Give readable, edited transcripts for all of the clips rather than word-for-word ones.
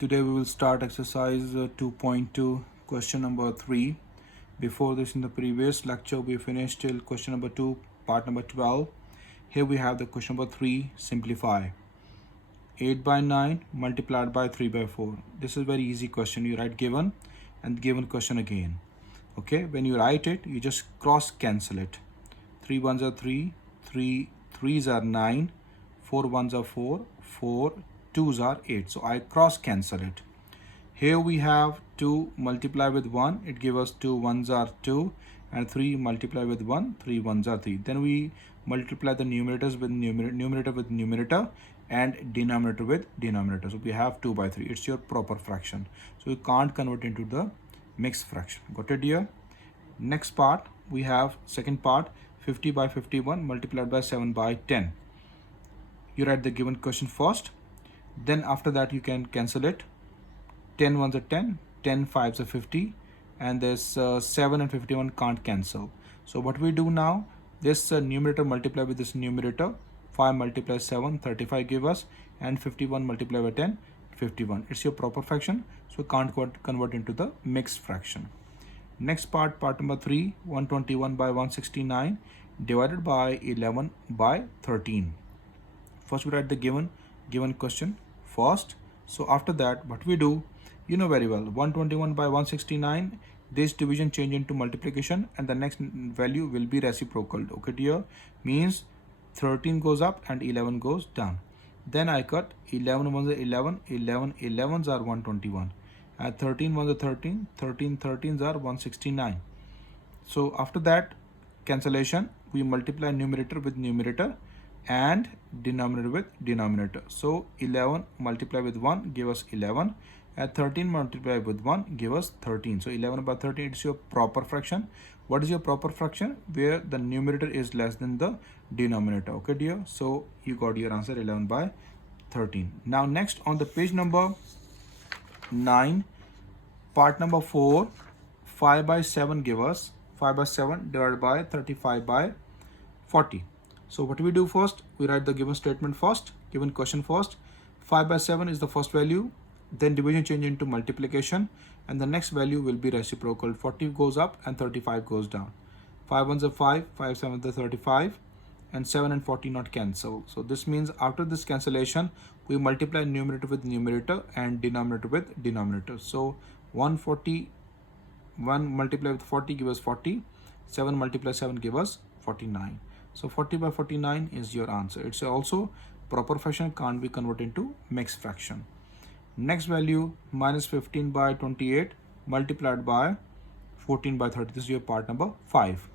Today we will start exercise 2.2, question number 3. Before this, in the previous lecture, we finished till question number 2, part number 12. Here we have the question number 3, simplify. 8 by 9 multiplied by 3 by 4. This is very easy question. You write given and given question again. Okay, when you write it, you just cross cancel it. 3 ones are 3, 3 threes are 9, 4 ones are 4, 4 twos are 8. So I cross cancel it. Here we have 2 multiply with 1, it gives us 2 ones are 2, and 3 multiply with 1, 3 ones are 3. Then we multiply the numerators with numerator and denominator with denominator. So we have 2 by 3. It's your proper fraction. So you can't convert into the mixed fraction. Got it here? Next part, we have second part, 50 by 51 multiplied by 7 by 10. You write the given question first. Then after that you can cancel it. 10 ones are 10, 10 fives are 50, and this 7 and 51 can't cancel. So what we do now, this numerator multiply with this numerator, 5 multiply 7, 35 give us, and 51 multiply by 10, 51. It's your proper fraction, so can't convert into the mixed fraction. Next part, part number 3, 121 by 169 divided by 11 by 13. First we write the given question first. So after that, what we do, you know very well, 121 by 169, this division change into multiplication, and the next value will be reciprocal. Okay dear, means 13 goes up and 11 goes down. Then I cut 11 ones are 11, 11 11s are 121, and 13 ones are 13, 13 13s are 169. So after that cancellation, we multiply numerator with numerator and denominator with denominator. So 11 multiply with 1 give us 11, and 13 multiply with 1 give us 13. So 11 by 13, it's your proper fraction. What is your proper fraction? Where the numerator is less than the denominator. Okay dear, so you got your answer 11 by 13. Now next on the page number 9, part number 4, 5 by 7 give us 5 by 7 divided by 35 by 40. So what we do first, we write the given statement first, given question first. 5 by 7 is the first value, then division change into multiplication, and the next value will be reciprocal. 40 goes up and 35 goes down. 5 ones are 5, 5 sevens are 35, and 7 and 40 not cancel. So this means after this cancellation, we multiply numerator with numerator and denominator with denominator. So 141 multiply with 40 give us 40, 7 multiply 7 give us 49. So 40 by 49 is your answer. It's also proper fraction, can't be converted into mixed fraction. Next value, minus 15 by 28 multiplied by 14 by 30. This is your part number 5.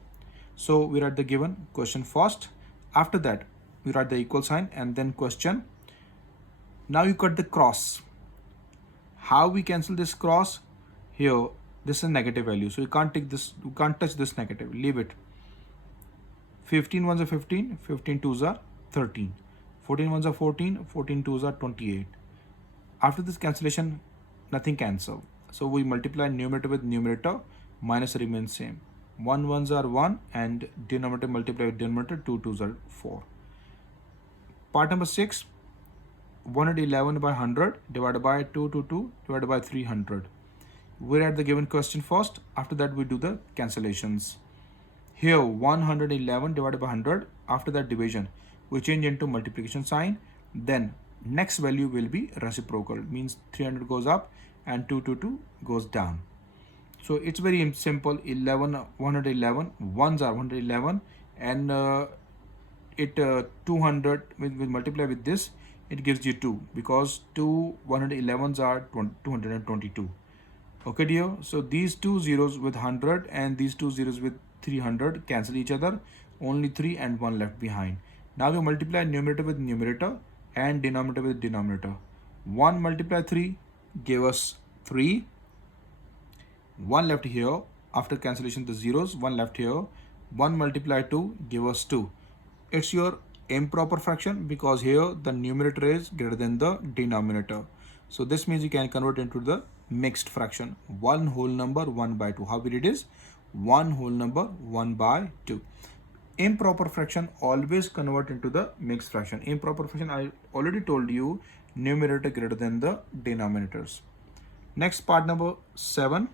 So we write the given question first. After that, we write the equal sign and then question. Now you cut the cross. How we cancel this cross? Here, this is a negative value. So you can't take this, you can't touch this negative, leave it. 15 ones are 15, 15 twos are 13, 14 ones are 14, 14 twos are 28. After this cancellation, nothing cancel. So we multiply numerator with numerator, minus remains same. 1 ones are 1 and denominator multiply with denominator, 2 twos are 4. Part number 6, 111 by 100 divided by 222 divided by 300. We write the given question first. After that we do the cancellations. Here 111 divided by 100, after that division we change into multiplication sign, then next value will be reciprocal, means 300 goes up and 222 goes down. So it's very simple. 111 ones are 111, and 200 with multiply with this, it gives you 2, because 2 111s are 222. Okay dear, so these two zeros with 100 and these two zeros with 300 cancel each other, only 3 and 1 left behind. Now we multiply numerator with numerator and denominator with denominator. 1 multiply 3 gave us 3, 1 left here, after cancellation the zeros, 1 left here. 1 multiply 2 give us 2. It's your improper fraction, because here the numerator is greater than the denominator. So this means you can convert into the mixed fraction. 1 whole number 1 by 2. How will it is? 1 whole number 1 by 2. Improper fraction always convert into the mixed fraction. Improper fraction, I already told you, numerator greater than the denominators. Next, part number 7,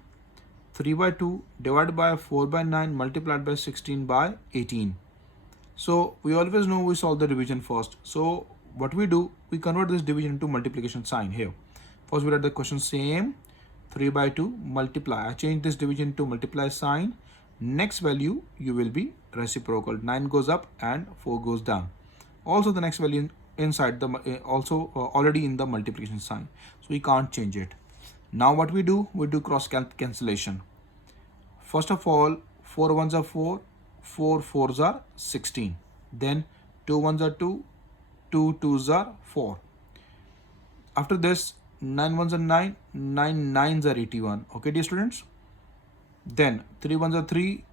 3 by 2 divided by 4 by 9 multiplied by 16 by 18. So we always know we solve the division first. So what we do, we convert this division into multiplication sign here. First we write the question same, 3 by 2 multiply. I change this division to multiply sign. Next value you will be reciprocal. 9 goes up and 4 goes down. Also the next value inside the already in the multiplication sign. So we can't change it. Now what we do cross cancellation. First of all, 4 ones are 4, 4 fours are 16. Then 2 ones are 2, 2 twos are 4. After this, 9 ones are 9, 9 nines are 81. Okay, dear students? Then 3 ones are 3,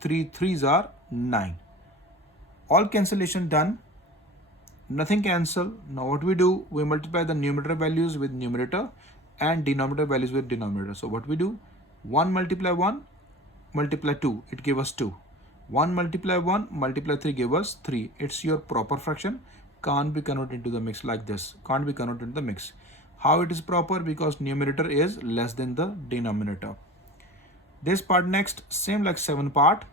3 threes are 9. All cancellation done. Nothing cancel. Now what we do, we multiply the numerator values with numerator and denominator values with denominator. So what we do, 1 multiply 1 multiply 2, it gave us 2. 1 multiply 1 multiply 3 gave us 3. It's your proper fraction. Can't be converted into the mix like this. Can't be converted into the mix. How it is proper? Because numerator is less than the denominator. This part next, same like 7 part.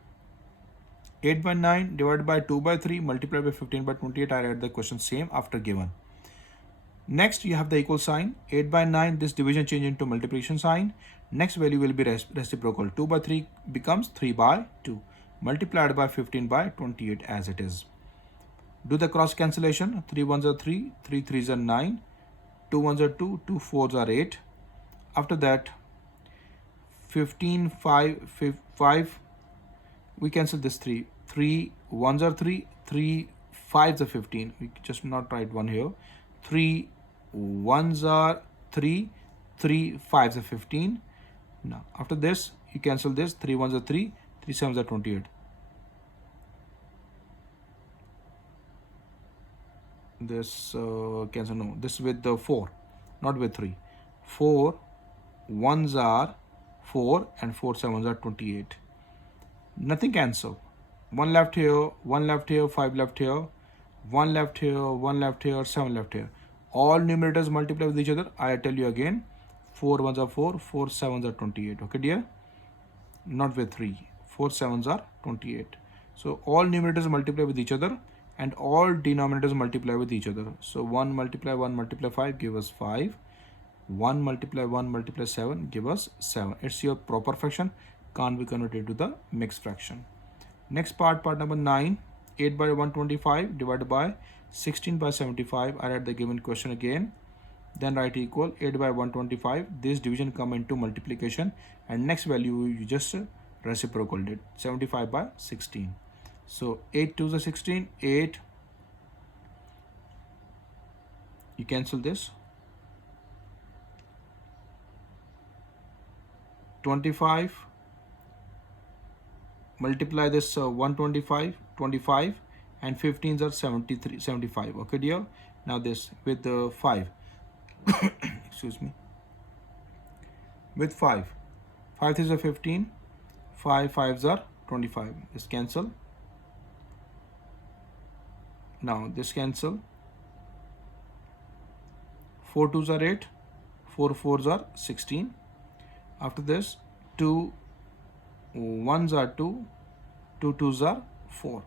8 by 9 divided by 2 by 3 multiplied by 15 by 28. I write the question same after given. Next you have the equal sign. 8 by 9, this division change into multiplication sign. Next value will be reciprocal. 2 by 3 becomes 3 by 2 multiplied by 15 by 28 as it is. Do the cross cancellation. 3 ones are 3, 3 threes are 9, 2 ones are 2, 2 fours are 8. After that 15, 5, we cancel this 3. 3 ones are 3, 3 fives are 15. We just not write 1 here. 3 ones are 3, 3 fives are 15. Now after this you cancel this. 3 ones are 3, 3 sevens are 28. This cancel, no, this with the 4, not with 3. 4 ones are 4 and 4 sevens are 28. Nothing cancel. 1 left here, 1 left here, 5 left here, 1 left here, 1 left here, 7 left here. All numerators multiply with each other. I tell you again, 4 ones are 4, 4 sevens are 28. Okay, dear? Not with 3. 4 sevens are 28. So all numerators multiply with each other and all denominators multiply with each other. So 1 multiply 5 give us 5. 1 multiply 1 multiply 7 give us 7. It's your proper fraction. Can't be converted to the mixed fraction. Next part, part number 9. 8 by 125 divided by 16 by 75. I write the given question again. Then write equal 8 by 125. This division come into multiplication and next value you just reciprocal it. 75 by 16. So 8 2s are 16. 8. You cancel this. 25. Multiply this 125, 25 and 15s are 73, 75. Okay, dear? Now this with the 5. Excuse me. With 5. 5 3s are 15. 5 5s are 25. This cancel. Now this cancel. 4 2s are 8. 4 4s are 16. After this 2 1s are 2, 2 2s are 4.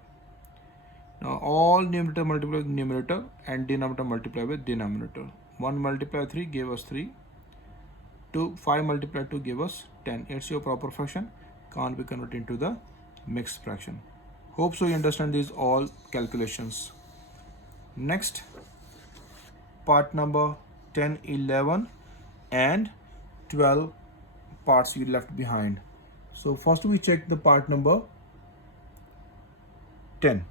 Now all numerator multiply with numerator and denominator multiply with denominator. 1 multiply 3 gave us 3. 5 multiply 2 gave us 10. It's your proper fraction. Can't be converted into the mixed fraction. Hope so you understand these all calculations. Next, part number 10, 11 and 12 parts you left behind. So first we check the part number 10.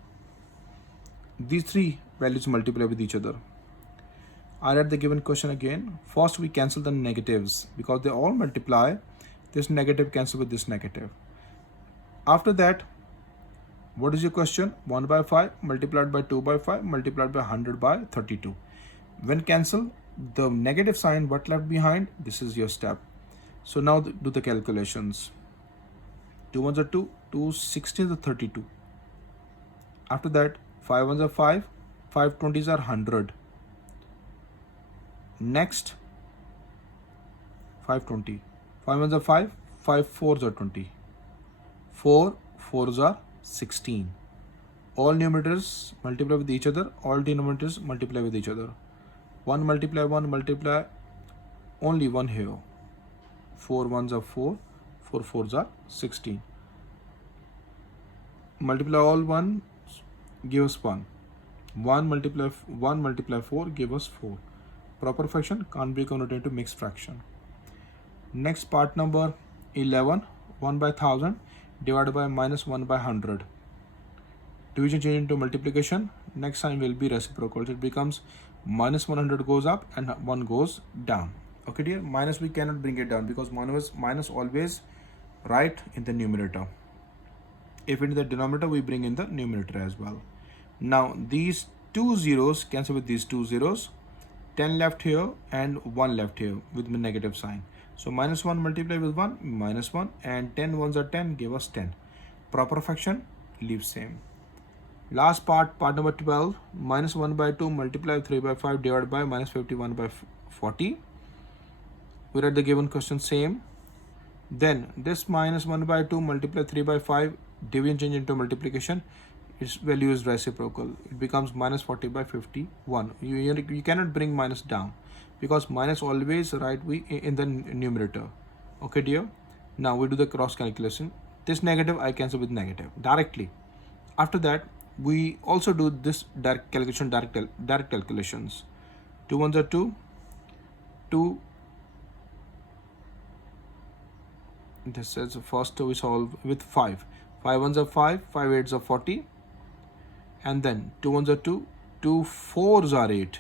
These three values multiply with each other. I read the given question again. First we cancel the negatives because they all multiply. This negative cancel with this negative. After that, what is your question? 1 by 5 multiplied by 2 by 5 multiplied by 100 by 32. When cancel the negative sign, what left behind? This is your step. So now do the calculations. 2 ones are 2, 2 16s are 32. After that 5 ones are 5, 5 20s are 100. Next 520. 5 ones are 5, 5 fours are 20. 4 fours are 16. All numerators multiply with each other, all denominators multiply with each other. 1 multiply 1 multiply only 1 here. 4 ones are 4, 4 fours are 16. Multiply all 1, give us 1. 1 multiply 4, give us 4. Proper fraction can't be converted into mixed fraction. Next part number 11, 1 by 1000 divided by minus 1 by 100. Division change into multiplication. Next sign will be reciprocal. So it becomes minus 100 goes up and 1 goes down. Okay dear, minus we cannot bring it down because minus always right in the numerator. If in the denominator, we bring in the numerator as well. Now these two zeros cancel with these two zeros. 10 left here and 1 left here with the negative sign. So minus 1 multiply with 1, minus 1, and 10 ones are 10, give us 10. Proper fraction, leave same. Last part number 12, minus 1 by 2 multiply 3 by 5 divided by minus 51 by 40. We read the given question same. Then this minus 1 by 2 multiply 3 by 5, division change into multiplication. Its value is reciprocal. It becomes minus 40 by 51. You cannot bring minus down because minus always right in the numerator. Okay dear. Now we do the cross calculation. This negative I cancel with negative directly. After that we also do this direct calculations. 2 ones are 2. 2. This says first we solve with 5. 5 ones are 5. 5 eights are 40. And then 2 ones are 2, 2 fours are 8.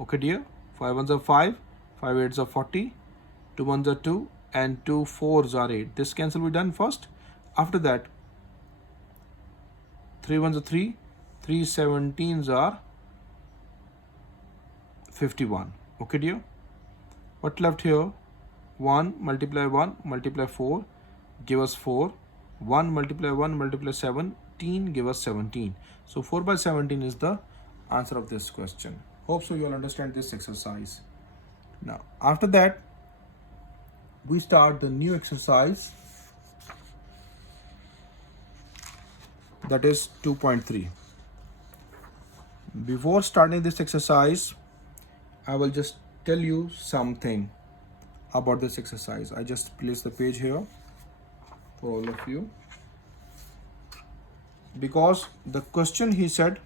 Okay dear, 5 ones are 5, 5 eights are 40, 2 ones are 2, and 2 fours are 8. This cancel we done first. After that 3 ones are 3, 3 17s are 51. Okay dear, what left here? 1 multiply 4 give us 4. 1 multiply 17 give us 17. So 4 by 17 is the answer of this question. Hope so you all understand this exercise. Now after that we start the new exercise, that is 2.3. Before starting this exercise, I will just tell you something about this exercise. I just place the page here for all of you. Because the question he said,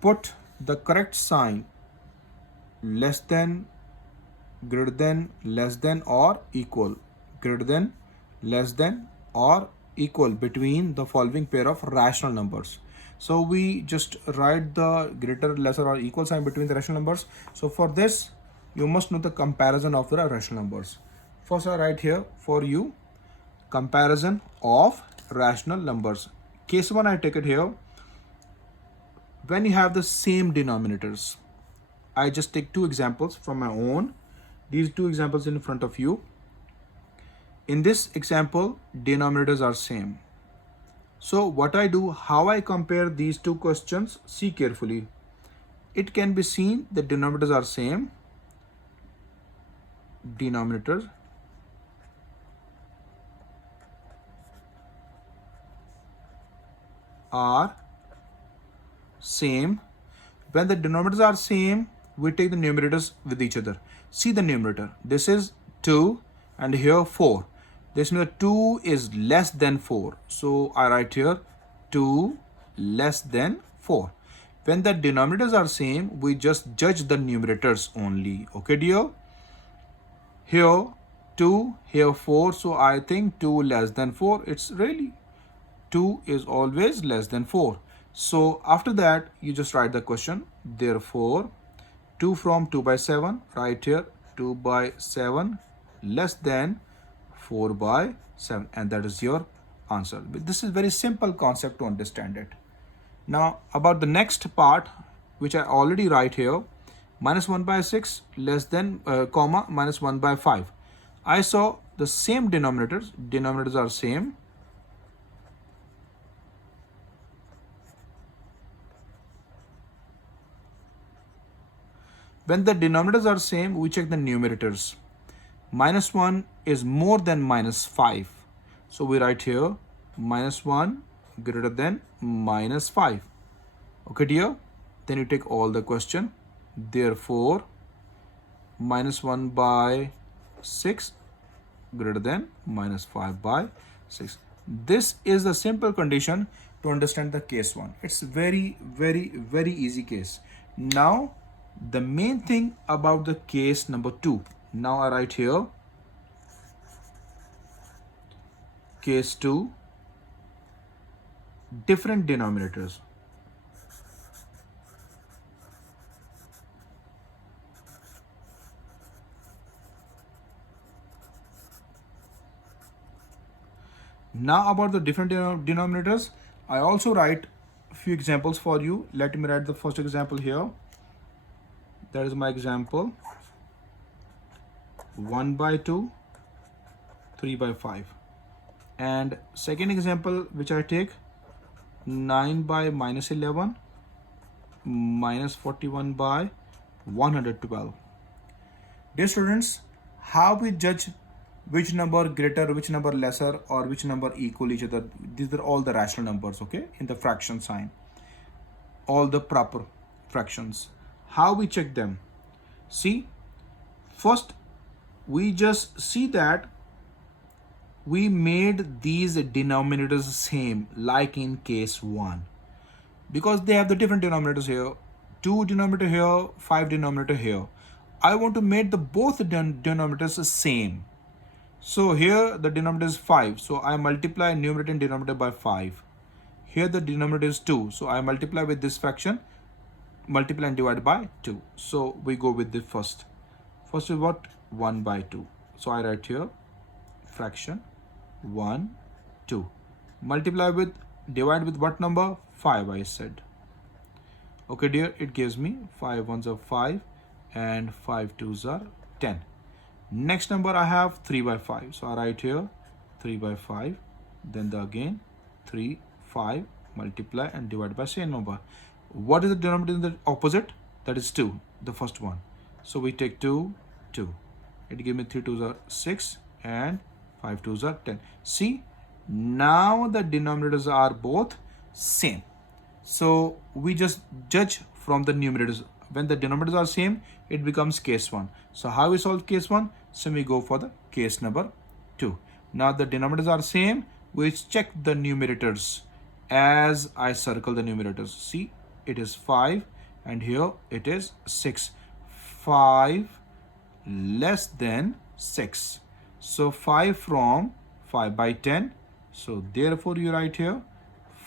put the correct sign less than, greater than, less than or equal, greater than, less than or equal between the following pair of rational numbers. So we just write the greater, lesser or equal sign between the rational numbers. So for this you must know the comparison of the rational numbers. First I write here for you comparison of rational numbers. Case 1 I take it here. When you have the same denominators, I just take two examples from my own. These two examples in front of you. In this example, denominators are same. So what I do, how I compare these two questions, see carefully. It can be seen the denominators are same. Denominators are same. When the denominators are same, we take the numerators with each other. See the numerator. This is 2 and here 4. This means 2 is less than 4. So I write here 2 less than 4. When the denominators are same, we just judge the numerators only. Okay dear? Here 2, here 4. So I think 2 less than 4. It's really 2 is always less than 4. So after that, you just write the question. Therefore, 2 from 2 by 7, right here, 2 by 7 less than 4 by 7. And that is your answer. This is very simple concept to understand it. Now, about the next part, which I already write here, minus 1 by 6 less than, comma, minus 1 by 5. I saw the same denominators. Denominators are same. When the denominators are same, we check the numerators. Minus 1 is more than minus 5. So we write here minus 1 greater than minus 5. Okay, dear? Then you take all the question. Therefore, minus 1 by 6 greater than minus 5 by 6. This is the simple condition to understand the case 1. It's very, very, very easy case. Now, the main thing about the case number 2. Now I write here case 2, different denominators. Now about the different denominators, I also write a few examples for you. Let me write the first example here. That is my example. 1 by 2, 3 by 5. And second example which I take, 9 by minus 11, minus 41 by 112. Dear students, how we judge which number greater, which number lesser, or which number equal each other? These are all the rational numbers, okay, in the fraction sign. All the proper fractions. How we check them? See, first we just see that we made these denominators same, like in case 1, because they have the different denominators here. 2 denominator here, 5 denominator here. I want to make the both denominators the same. So here the denominator is 5, so I multiply numerator and denominator by 5. Here the denominator is 2, so I multiply with this fraction, multiply and divide by 2. So we go with the first. First is what? 1 by 2. So I write here fraction 1, 2. Multiply with, divide with what number? 5 I said. Okay dear, it gives me 5 ones are 5 and 5 twos are 10. Next number I have 3 by 5. So I write here 3 by 5. Then the again 3, 5, multiply and divide by same number. What is the denominator in the opposite? That is 2, the first one. So we take 2, 2. It gives me 3 twos are 6 and 5 twos are 10. See, now the denominators are both same. So we just judge from the numerators. When the denominators are same, it becomes case 1. So how we solve case 1? So we go for the case number 2. Now the denominators are same. We check the numerators as I circle the numerators. See, it is 5 and here it is 6. 5 less than 6. So 5 from 5 by 10. So therefore you write here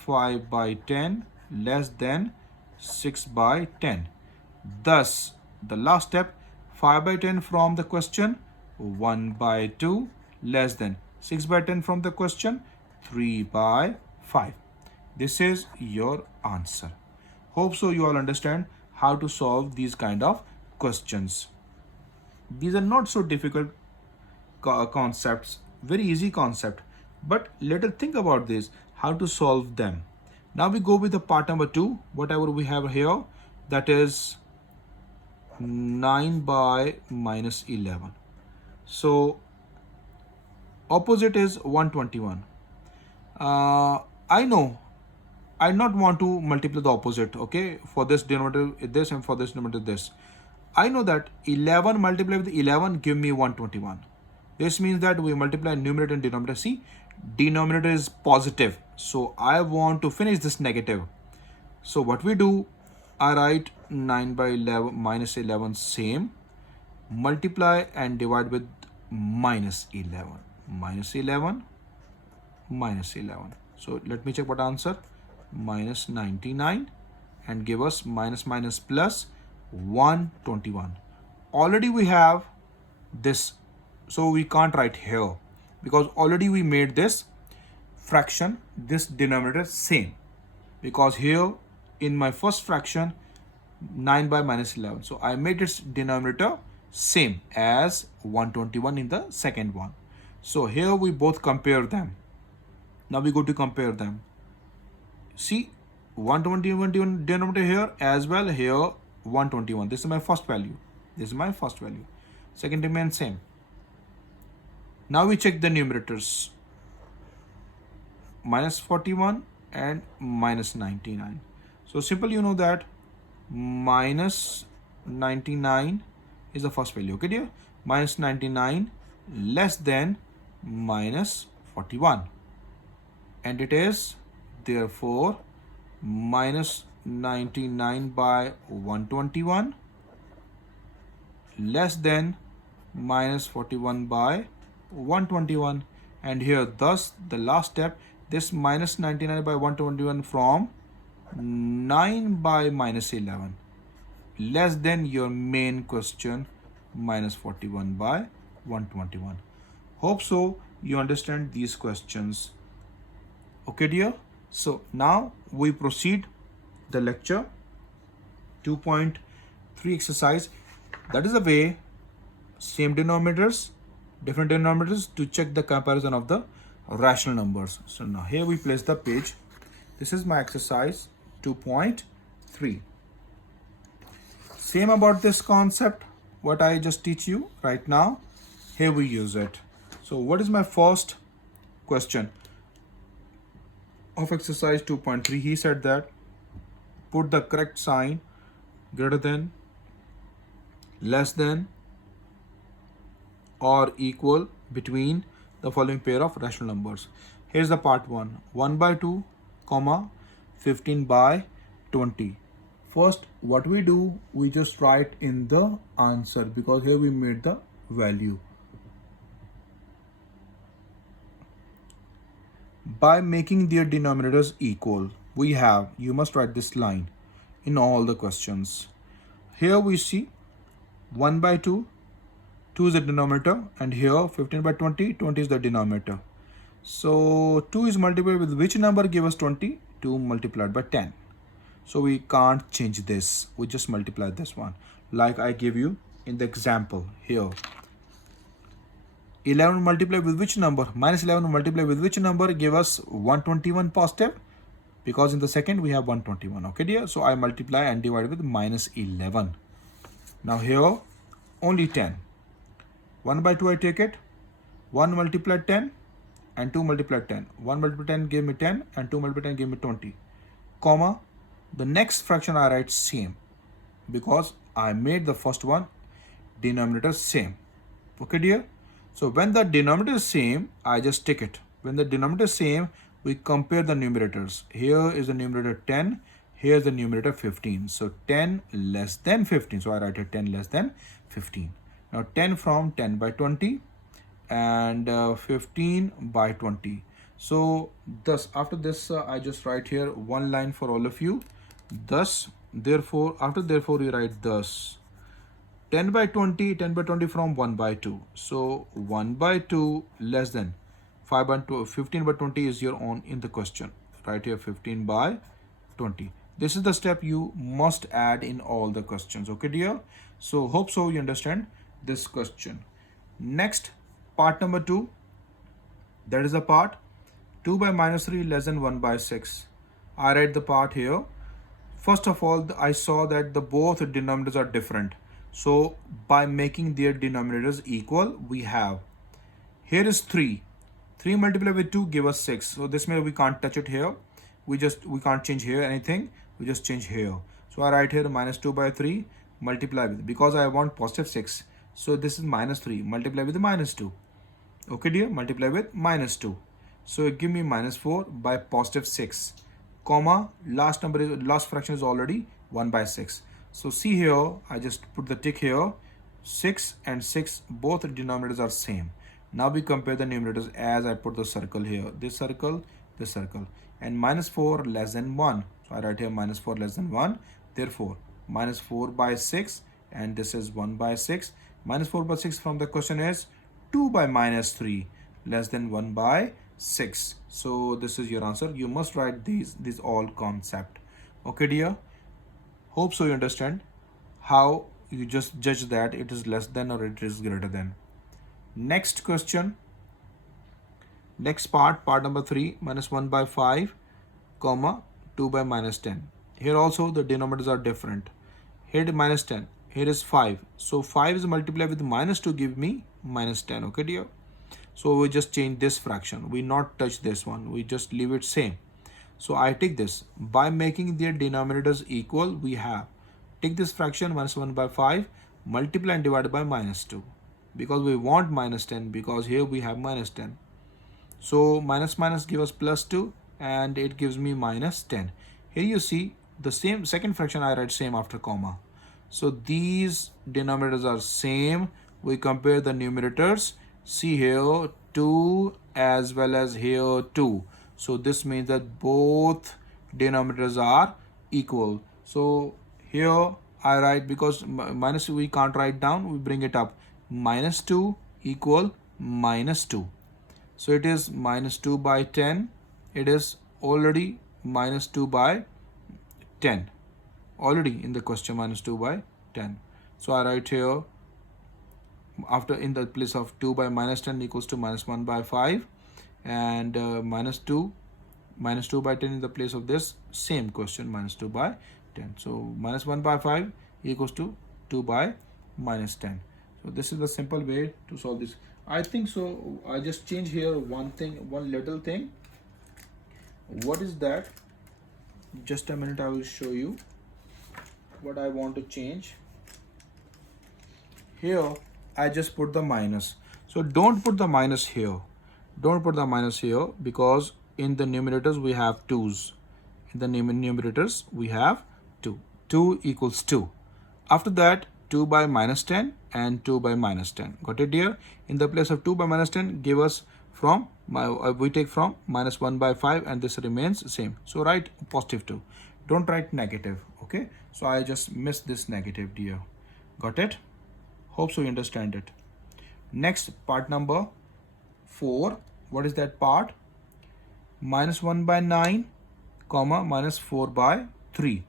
5 by 10 less than 6 by 10. Thus, the last step, 5 by 10 from the question, 1 by 2 less than 6 by 10 from the question, 3 by 5. This is your answer. Hope so you all understand how to solve these kind of questions. These are not so difficult concepts, very easy concept. But let us think about this, how to solve them. Now we go with the part number 2, whatever we have here, that is 9 by minus 11. So opposite is 121. I know I not want to multiply the opposite, okay, for this denominator this and for this denominator this. I know that 11 multiplied with 11 give me 121. This means that we multiply numerator and denominator. See, denominator is positive, so I want to finish this negative. So what we do, I write 9 by 11 minus 11 same, multiply and divide with minus 11, minus 11, minus 11. So let me check what answer, minus 99, and give us minus minus plus 121. Already we have this, so we can't write here because already we made this fraction, this denominator same, because here in my first fraction 9 by minus 11, so I made its denominator same as 121 in the second one. So here we both compare them. Now we go to compare them. See, 121 denominator here as well, here 121. This is my first value. This is my first value. Second remains same. Now we check the numerators. Minus 41 and minus 99. So simple, you know that minus 99 is the first value. Okay dear? Minus 99 less than minus 41. And it is therefore minus 99 by 121 less than minus 41 by 121. And here thus the last step, this minus 99 by 121 from 9 by minus 11 less than your main question minus 41 by 121. Hope so you understand these questions. Okay dear, so now we proceed the lecture 2.3 exercise. That is the way, same denominators, different denominators, to check the comparison of the rational numbers. So now here we place the page. This is my exercise 2.3. Same about this concept what I just teach you right now. Here we use it. So what is my first question of exercise 2.3? He said that put the correct sign greater than, less than, or equal between the following pair of rational numbers. Here's the part 1. 1 by 2, comma, 15 by 20. First, what we do, we just write in the answer because here we made the value. By making their denominators equal, we have, you must write this line in all the questions. Here we see 1 by 2, 2 is the denominator, and here 15 by 20, 20 is the denominator. So 2 is multiplied with which number give us 20? 2 multiplied by 10. So we can't change this, we just multiply this one like I give you in the example here. 11 multiplied with which number? Minus 11 multiplied with which number give us 121 positive? Because in the second we have 121. Okay dear, so I multiply and divide with minus 11. Now here only 10. 1 by 2 I take it. 1 multiplied 10 and 2 multiplied 10. 1 multiplied 10 gave me 10 and 2 multiplied 10 gave me 20. Comma. The next fraction I write same because I made the first one denominator same. Okay dear. So when the denominator is same, I just take it. When the denominator is same, we compare the numerators. Here is the numerator 10. Here is the numerator 15. So 10 less than 15. So I write it 10 less than 15. Now 10 from 10 by 20 and 15 by 20. So thus after this I just write here one line for all of you. Thus, therefore, after therefore you write thus. 10 by 20, 10 by 20 from 1 by 2. So 1 by 2 less than 5 by 2, 15 by 20 is your own in the question. Right here 15 by 20. This is the step you must add in all the questions. Okay dear. So hope so you understand this question. Next, part number 2. That is the part 2 by minus 3 less than 1 by 6. I write the part here. First of all, I saw that the both denominators are different. So by making their denominators equal, we have, here is 3. 3 multiplied with 2 give us 6. So this means we can't touch it here. We can't change here anything. We just change here. So I write here minus 2 by 3 multiply with, because I want positive 6. So this is minus 3 multiply with minus 2. Okay dear, multiply with minus 2. So it give me minus 4 by positive 6. Comma, last fraction is already 1 by 6. So see here, I just put the tick here. 6 and 6, both denominators are same. Now we compare the numerators as I put the circle here. This circle, and minus 4 less than 1. So I write here minus 4 less than 1. Therefore, minus 4 by 6 and this is 1 by 6. Minus 4 by 6 from the question is 2 by minus 3 less than 1 by 6. So this is your answer. You must write these all concept. Okay dear, hope so you understand how you just judge that it is less than or it is greater than. Next question, next part number 3, minus 1 by 5 comma 2 by minus 10. Here also the denominators are different. Here minus 10, here is 5. So 5 is multiplied with minus 2 give me minus 10. Okay dear. So we just change this fraction. We not touch this one. We just leave it same. So I take this. By making their denominators equal, we have take this fraction minus 1 by 5, multiply and divide by minus 2. Because we want minus 10, because here we have minus 10. So minus minus give us plus 2 and it gives me minus 10. Here you see the same second fraction I write same after comma. So these denominators are same. We compare the numerators. See here 2 as well as here 2. So this means that both denominators are equal. So here I write, because minus we can't write down, we bring it up. Minus 2 equal minus 2. So it is minus 2 by 10. It is already minus 2 by 10. Already in the question minus 2 by 10. So I write here after in the place of 2 by minus 10 equals to minus 1 by 5, and minus 2 by 10 in the place of this same question minus 2 by 10. So minus 1 by 5 equals to 2 by minus 10. So this is the simple way to solve this. I think so. I just change here one thing, one little thing. What is that? Just a minute, I will show you what I want to change. Here I just put the minus. So don't put the minus here. Don't put the minus here, because in the numerators we have 2's. In the numerators we have 2. 2 equals 2. After that 2 by minus 10 and 2 by minus 10. Got it here? In the place of 2 by minus 10 give us from we take from minus 1 by 5, and this remains same. So write positive 2. Don't write negative. Okay. So I just missed this negative dear. Got it? Hope so you understand it. Next, part number 4. What is that part? Minus 1 by 9, comma, minus 4 by 3.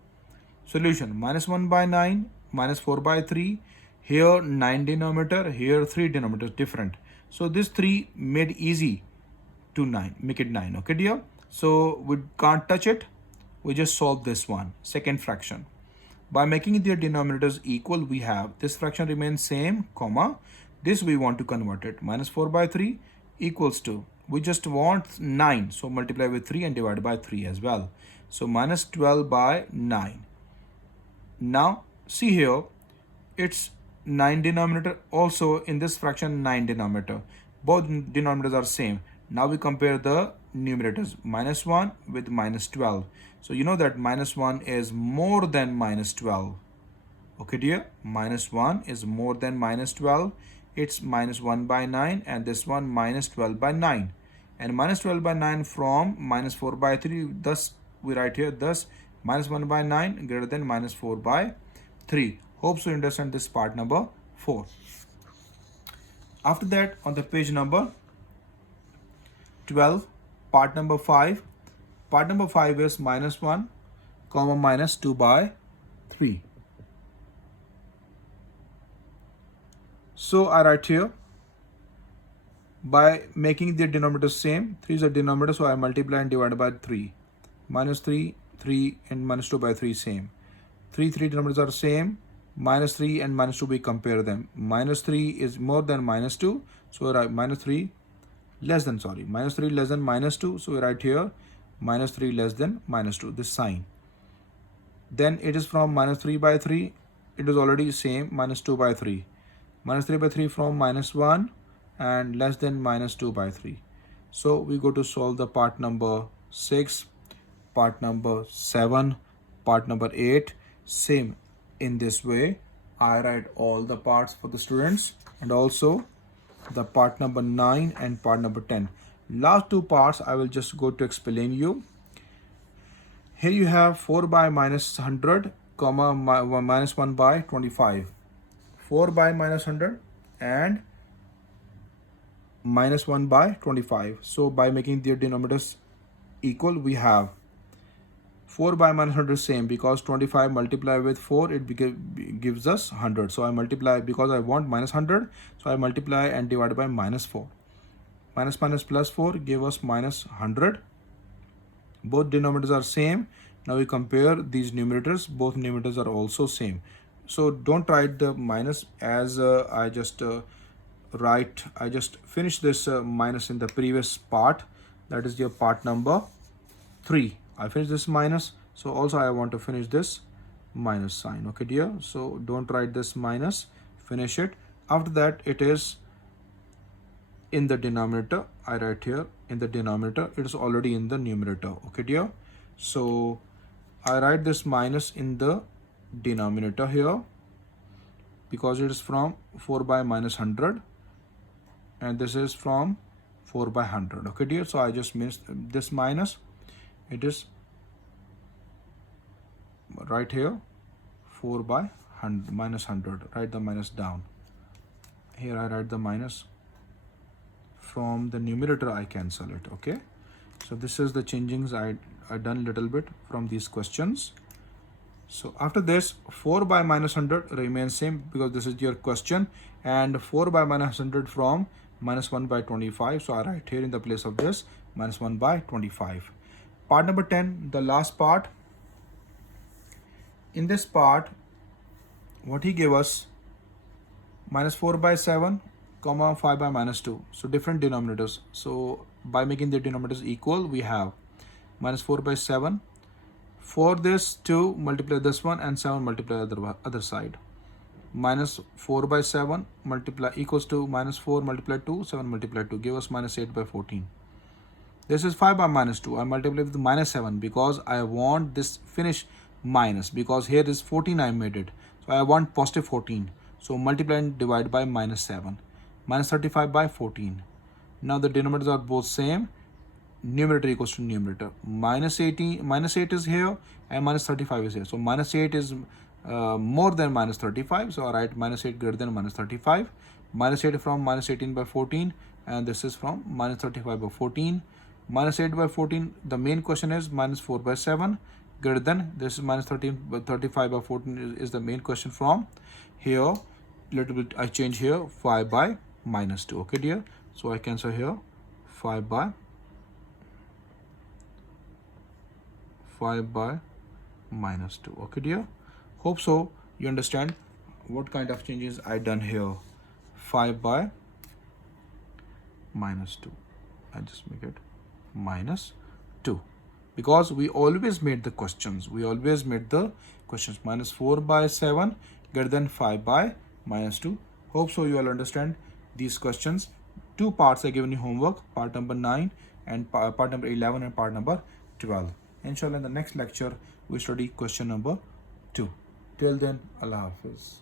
Solution: minus 1 by 9, minus 4 by 3. Here 9 denominator, here 3 denominator, different. So this 3 made easy to 9, make it 9. Okay dear? So we can't touch it. We just solve this one, second fraction. By making their denominators equal, we have this fraction remains same, comma, this we want to convert it. Minus 4 by 3 equals to, we just want 9. So multiply with 3 and divide by 3 as well. So minus 12 by 9. Now see here, it's 9 denominator, also in this fraction 9 denominator. Both denominators are same. Now we compare the numerators, minus 1 with minus 12. So you know that minus 1 is more than minus 12. Okay dear, minus 1 is more than minus 12. It's minus 1 by 9, and this one minus 12 by 9. And minus 12 by 9 from minus 4 by 3. Thus we write here, thus minus 1 by 9 greater than minus 4 by 3. Hope so you understand this part number 4. After that, on the page number 12, part number 5. Part number 5 is minus 1, comma, minus 2 by 3. So I write here, by making the denominator same, 3 is the denominator, so I multiply and divide by 3. Minus 3, 3 and minus 2 by 3 same. 3 denominators are same. Minus 3 and minus 2, we compare them. Minus 3 is more than minus 2, so I write minus 3 less than, minus 3 less than minus 2, so we write here minus 3 less than minus 2, this sign. Then it is from minus 3 by 3, it is already same, minus 2 by 3. Minus 3 by 3 from minus 1 and less than minus 2 by 3. So we go to solve the part number 6, part number 7, part number 8. Same in this way. I write all the parts for the students, and also the part number 9 and part number 10. Last 2 parts I will just go to explain you. Here you have 4 by minus 100, comma, minus 1 by 25. 4 by minus 100 and minus 1 by 25. So by making their denominators equal, we have 4 by minus 100 same, because 25 multiply with 4, it gives us 100. So I multiply, because I want minus 100, so I multiply and divide by minus 4. Minus minus plus 4 give us minus 100. Both denominators are same. Now we compare these numerators. Both numerators are also same. So don't write the minus as I just finished this minus in the previous part, that is your part number 3. I finished this minus, so also I want to finish this minus sign. Okay dear, so don't write this minus, finish it. After that, it is in the denominator. I write here in the denominator, it is already in the numerator. Okay dear, so I write this minus in the denominator here because it is from 4 by minus 100 and this is from 4 by 100. Okay dear, so I just missed this minus, it is right here 4 by 100 minus 100. Write the minus down here. I write the minus from the numerator, I cancel it. Okay, so this is the changings I done little bit from these questions. So after this, 4 by minus 100 remains same because this is your question, and 4 by minus 100 from minus 1 by 25. So I write here in the place of this minus 1 by 25. Part number 10, the last part. In this part, what he gave us, minus 4 by 7 comma 5 by minus 2. So different denominators. So by making the denominators equal, we have minus 4 by 7. For this 2 multiply this one and 7 multiply other side. Minus 4 by 7 multiply equals to minus 4 multiply 2, 7 multiply 2, give us minus 8 by 14. This is 5 by minus 2. I multiply with minus 7 because I want this finish minus, because here is 14 I made it. So I want positive 14. So multiply and divide by minus 7. Minus 35 by 14. Now the denominators are both same. Numerator equals to numerator. Minus 8 is here and minus 35 is here. So minus 8 is more than minus 35. So I write minus 8 greater than minus 35. Minus 8 from minus 18 by 14 and this is from minus 35 by 14. Minus 8 by 14, the main question is minus 4 by 7 greater than, this is minus 35 by 14 is the main question from here. Little bit I change here 5 by minus 2. Okay dear, so I cancel here 5 by minus 2. Okay dear, hope so you understand what kind of changes I done here. 5 by minus 2, I just make it minus 2 because we always made the questions, minus 4 by 7 greater than 5 by minus 2. Hope so you all understand these questions. 2 parts are given you homework, part number 9 and part number 11 and part number 12. Inshallah in the next lecture we study question number 2. Till then, Allah Hafiz.